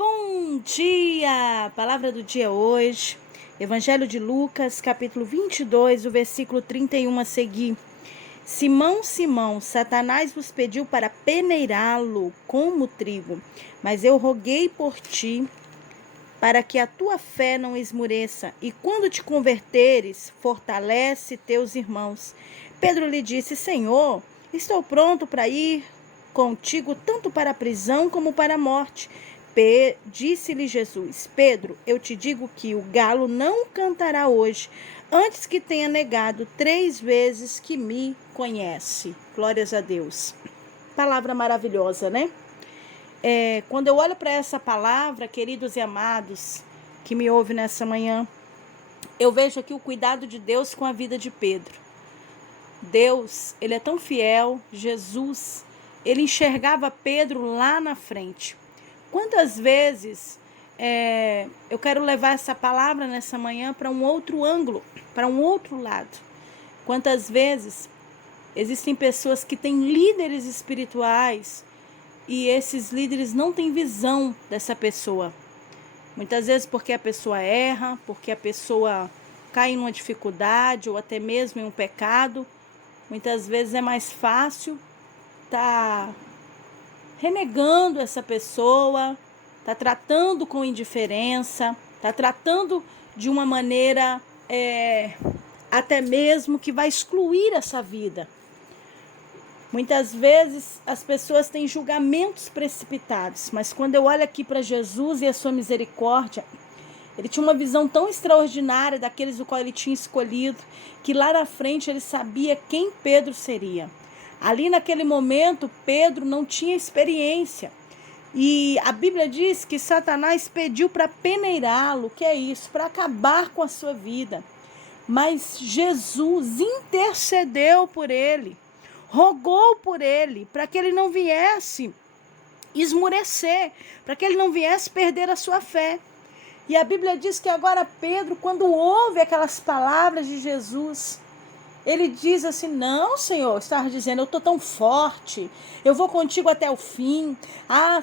Bom dia! A palavra do dia hoje, Evangelho de Lucas, capítulo 22, o versículo 31 a seguir. Simão, Simão, Satanás vos pediu para peneirá-lo como trigo, mas eu roguei por ti, para que a tua fé não esmureça, e quando te converteres, fortalece teus irmãos. Pedro lhe disse: Senhor, estou pronto para ir contigo tanto para a prisão como para a morte. Disse-lhe Jesus: Pedro, eu te digo que o galo não cantará hoje, antes que tenha negado 3 vezes que me conhece. Glórias a Deus. Palavra maravilhosa, né? Quando eu olho para essa palavra, queridos e amados, que me ouvem nessa manhã, eu vejo aqui o cuidado de Deus com a vida de Pedro. Deus, ele é tão fiel. Jesus, ele enxergava Pedro lá na frente. Quantas vezes eu quero levar essa palavra nessa manhã para um outro ângulo, para um outro lado. Quantas vezes existem pessoas que têm líderes espirituais e esses líderes não têm visão dessa pessoa. Muitas vezes porque a pessoa erra, porque a pessoa cai em uma dificuldade ou até mesmo em um pecado. Muitas vezes é mais fácil estar renegando essa pessoa, tá tratando com indiferença, tá tratando de uma maneira até mesmo que vai excluir essa vida. Muitas vezes as pessoas têm julgamentos precipitados, mas quando eu olho aqui para Jesus e a sua misericórdia, ele tinha uma visão tão extraordinária daqueles do qual ele tinha escolhido, que lá na frente ele sabia quem Pedro seria. Ali naquele momento, Pedro não tinha experiência. E a Bíblia diz que Satanás pediu para peneirá-lo. O que é isso? Para acabar com a sua vida. Mas Jesus intercedeu por ele, rogou por ele, para que ele não viesse esmurecer, para que ele não viesse perder a sua fé. E a Bíblia diz que agora Pedro, quando ouve aquelas palavras de Jesus, ele diz assim: não, Senhor, estava dizendo, eu estou tão forte, eu vou contigo até o fim.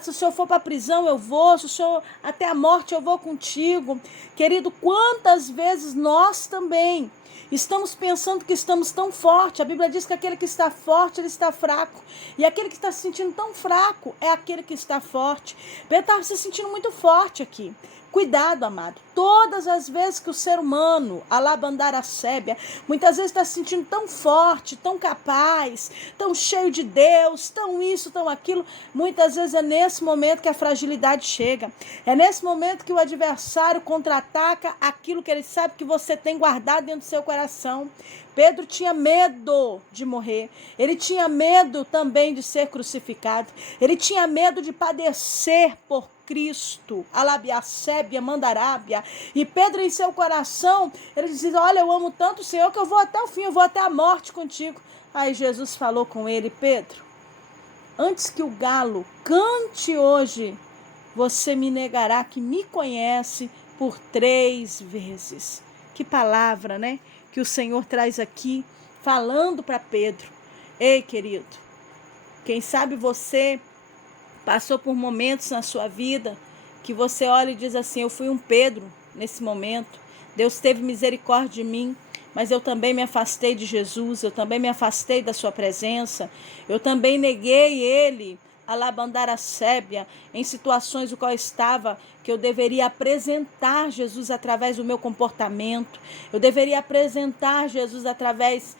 Se o Senhor for para a prisão, eu vou. Se o Senhor até a morte, eu vou contigo. Querido, quantas vezes nós também estamos pensando que estamos tão fortes? A Bíblia diz que aquele que está forte, ele está fraco. E aquele que está se sentindo tão fraco é aquele que está forte. Pedro estava se sentindo muito forte aqui. Cuidado, amado. Todas as vezes que o ser humano, alabandara sébia, muitas vezes está se sentindo tão forte, tão capaz, tão cheio de Deus, tão isso, tão aquilo, muitas vezes é nesse momento que a fragilidade chega. É nesse momento que o adversário contra-ataca aquilo que ele sabe que você tem guardado dentro do seu coração. Pedro tinha medo de morrer. Ele tinha medo também de ser crucificado. Ele tinha medo de padecer por Cristo, alabiacébia, mandarábia. E Pedro, em seu coração, ele dizia: olha, eu amo tanto o Senhor que eu vou até o fim, eu vou até a morte contigo. Aí Jesus falou com ele: Pedro, antes que o galo cante hoje, você me negará que me conhece por 3 vezes. Que palavra, né? Que o Senhor traz aqui, falando para Pedro. Ei, querido, quem sabe você passou por momentos na sua vida que você olha e diz assim: eu fui um Pedro nesse momento. Deus teve misericórdia de mim, mas eu também me afastei de Jesus, eu também me afastei da sua presença, eu também neguei ele, alabandara sébia, em situações no qual estava, que eu deveria apresentar Jesus através do meu comportamento, eu deveria apresentar Jesus através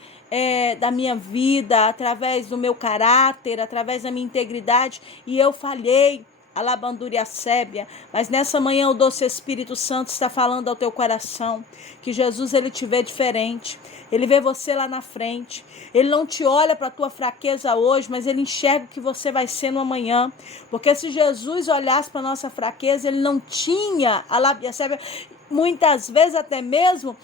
da minha vida, através do meu caráter, através da minha integridade, e eu falhei, alabandúria sébia. Mas nessa manhã o doce Espírito Santo está falando ao teu coração, que Jesus, ele te vê diferente, ele vê você lá na frente, ele não te olha para a tua fraqueza hoje, mas ele enxerga o que você vai ser no amanhã, porque se Jesus olhasse para a nossa fraqueza, ele não tinha, alabia sébia, muitas vezes até mesmo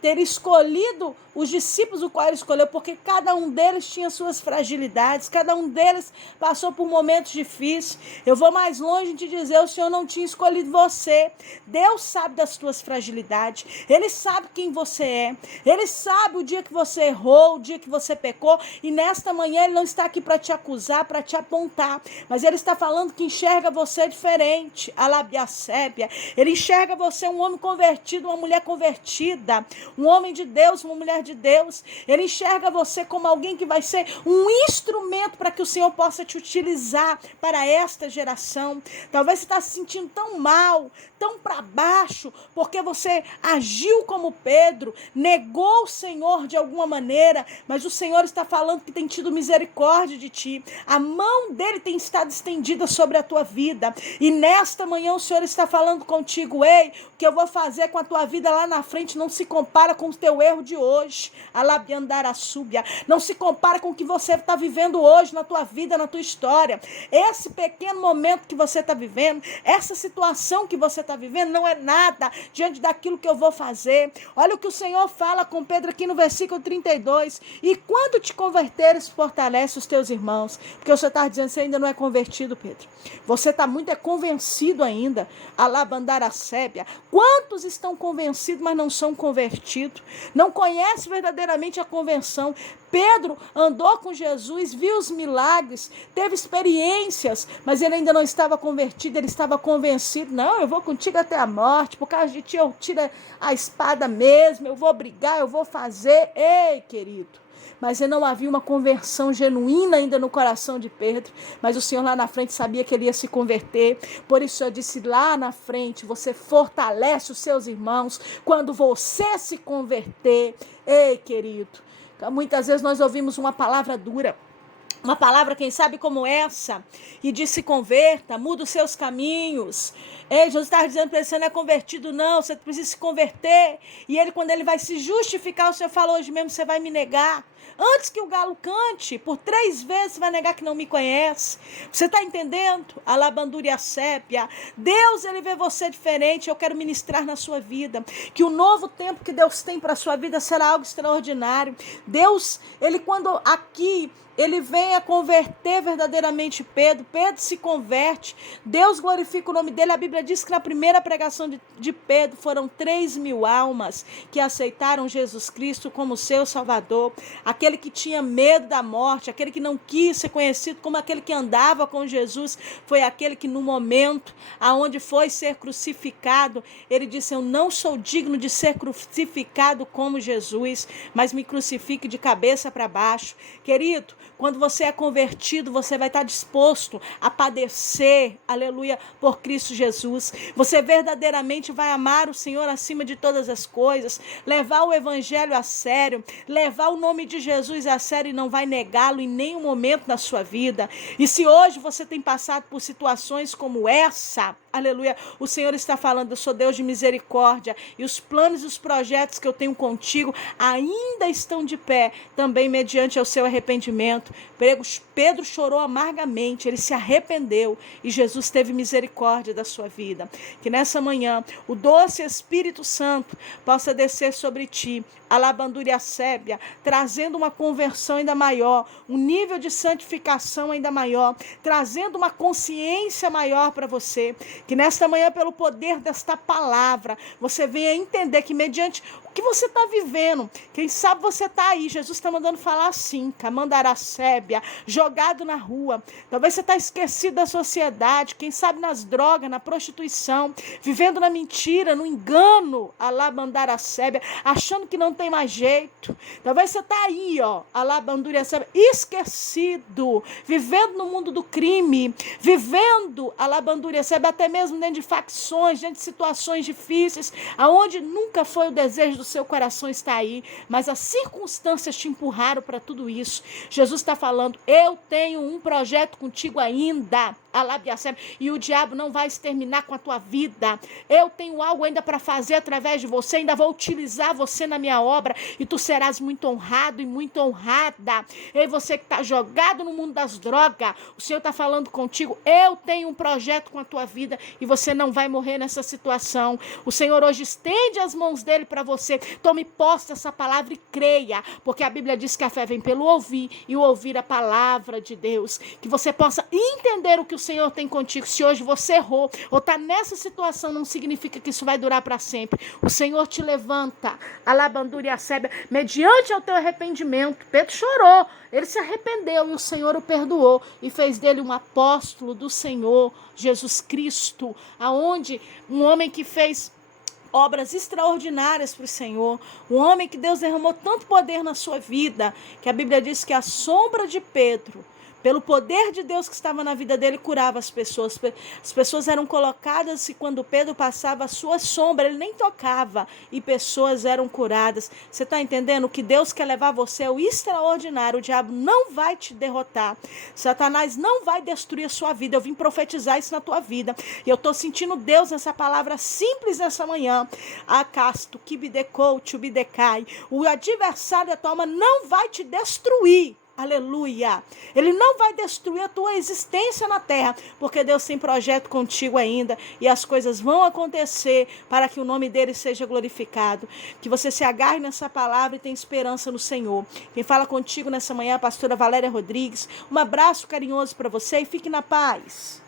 ter escolhido os discípulos o qual ele escolheu, porque cada um deles tinha suas fragilidades, cada um deles passou por momentos difíceis. Eu vou mais longe em te dizer, o Senhor não tinha escolhido você. Deus sabe das tuas fragilidades, Ele sabe quem você é, Ele sabe o dia que você errou, o dia que você pecou, e nesta manhã Ele não está aqui para te acusar, para te apontar, mas Ele está falando que enxerga você diferente, alabiacébia. Ele enxerga você um homem convertido, uma mulher convertida, um homem de Deus, uma mulher de Deus. Ele enxerga você como alguém que vai ser um instrumento para que o Senhor possa te utilizar para esta geração. Talvez você está se sentindo tão mal, tão para baixo, porque você agiu como Pedro, negou o Senhor de alguma maneira, mas o Senhor está falando que tem tido misericórdia de ti. A mão dele tem estado estendida sobre a tua vida, e nesta manhã o Senhor está falando contigo: ei, o que eu vou fazer com a tua vida lá na frente não se compara com o teu erro de hoje. Alabiandaraçúbia. Não se compara com o que você está vivendo hoje na tua vida, na tua história. Esse pequeno momento que você está vivendo, essa situação que você está vivendo, não é nada diante daquilo que eu vou fazer. Olha o que o Senhor fala com Pedro aqui no versículo 32. E quando te converteres, fortalece os teus irmãos. Porque o Senhor está dizendo, você ainda não é convertido, Pedro. Você está muito convencido ainda. Alabandaracébia. Quantos estão convencidos, mas não são convertidos? Não conhecem verdadeiramente a conversão. Pedro andou com Jesus, viu os milagres, teve experiências, mas ele ainda não estava convertido, ele estava convencido. Não, eu vou contigo até a morte, por causa de ti eu tiro a espada mesmo, eu vou brigar, eu vou fazer. Ei, querido, mas não havia uma conversão genuína ainda no coração de Pedro, mas o Senhor lá na frente sabia que ele ia se converter. Por isso eu disse, lá na frente você fortalece os seus irmãos quando você se converter. Ei, querido, muitas vezes nós ouvimos uma palavra dura, uma palavra, quem sabe, como essa, e diz: se converta, muda os seus caminhos. Ei, Jesus está dizendo para ele: você não é convertido, não, você precisa se converter. E ele, quando ele vai se justificar, o Senhor fala: hoje mesmo você vai me negar. Antes que o galo cante, por 3 vezes você vai negar que não me conhece. Você está entendendo? Alabandúria sépia. Deus, ele vê você diferente. Eu quero ministrar na sua vida que o novo tempo que Deus tem para a sua vida será algo extraordinário. Deus, ele quando aqui ele vem a converter verdadeiramente Pedro. Pedro se converte. Deus glorifica o nome dele. A Bíblia diz que na primeira pregação de Pedro foram 3.000 almas que aceitaram Jesus Cristo como seu Salvador. Aquele que tinha medo da morte, aquele que não quis ser conhecido como aquele que andava com Jesus, foi aquele que no momento aonde foi ser crucificado, ele disse: eu não sou digno de ser crucificado como Jesus, mas me crucifique de cabeça para baixo. Querido, quando você é convertido, você vai estar disposto a padecer, aleluia, por Cristo Jesus. Você verdadeiramente vai amar o Senhor acima de todas as coisas, levar o evangelho a sério, levar o nome de Jesus a sério e não vai negá-lo em nenhum momento na sua vida. E se hoje você tem passado por situações como essa, aleluia, o Senhor está falando: eu sou Deus de misericórdia e os planos e os projetos que eu tenho contigo ainda estão de pé, também mediante ao seu arrependimento. Pedro chorou amargamente, ele se arrependeu e Jesus teve misericórdia da sua vida. Que nessa manhã o doce Espírito Santo possa descer sobre ti, alabandúria sébia, trazendo uma conversão ainda maior, um nível de santificação ainda maior, trazendo uma consciência maior para você. Que nesta manhã, pelo poder desta palavra, você venha entender que mediante o que você está vivendo, quem sabe você está aí, Jesus está mandando falar assim, camandaracébia, jogado na rua. Talvez você está esquecido da sociedade, quem sabe nas drogas, na prostituição, vivendo na mentira, no engano, alabandaracébia, achando que não tem mais jeito. Talvez você está aí, ó, alabanduriacébia, esquecido, vivendo no mundo do crime, vivendo, alabanduriacébia, até mesmo dentro de facções, dentro de situações difíceis, aonde nunca foi o desejo do seu coração estar aí, mas as circunstâncias te empurraram para tudo isso. Jesus está falando: eu tenho um projeto contigo ainda. E o diabo não vai exterminar com a tua vida. Eu tenho algo ainda para fazer através de você, ainda vou utilizar você na minha obra, e tu serás muito honrado e muito honrada. Ei, você que está jogado no mundo das drogas, o Senhor está falando contigo, eu tenho um projeto com a tua vida, e você não vai morrer nessa situação. O Senhor hoje estende as mãos dele para você. Tome posse dessa palavra e creia, porque a Bíblia diz que a fé vem pelo ouvir, e o ouvir a palavra de Deus. Que você possa entender o que o Senhor tem contigo. Se hoje você errou ou está nessa situação, não significa que isso vai durar para sempre. O Senhor te levanta, alabandura e acebe, mediante o teu arrependimento. Pedro chorou, ele se arrependeu e o Senhor o perdoou e fez dele um apóstolo do Senhor Jesus Cristo, aonde um homem que fez obras extraordinárias para o Senhor, um homem que Deus derramou tanto poder na sua vida, que a Bíblia diz que a sombra de Pedro, pelo poder de Deus que estava na vida dele, curava as pessoas. As pessoas eram colocadas e quando Pedro passava a sua sombra, ele nem tocava e pessoas eram curadas. Você está entendendo? O que Deus quer levar você é o extraordinário. O diabo não vai te derrotar. Satanás não vai destruir a sua vida. Eu vim profetizar isso na tua vida. E eu estou sentindo Deus nessa palavra simples nessa manhã. Acasto, kibidecou, tubidecai. O adversário da tua alma não vai te destruir. Aleluia. Ele não vai destruir a tua existência na terra, porque Deus tem projeto contigo ainda e as coisas vão acontecer para que o nome dele seja glorificado. Que você se agarre nessa palavra e tenha esperança no Senhor. Quem fala contigo nessa manhã é a pastora Valéria Rodrigues. Um abraço carinhoso para você e fique na paz.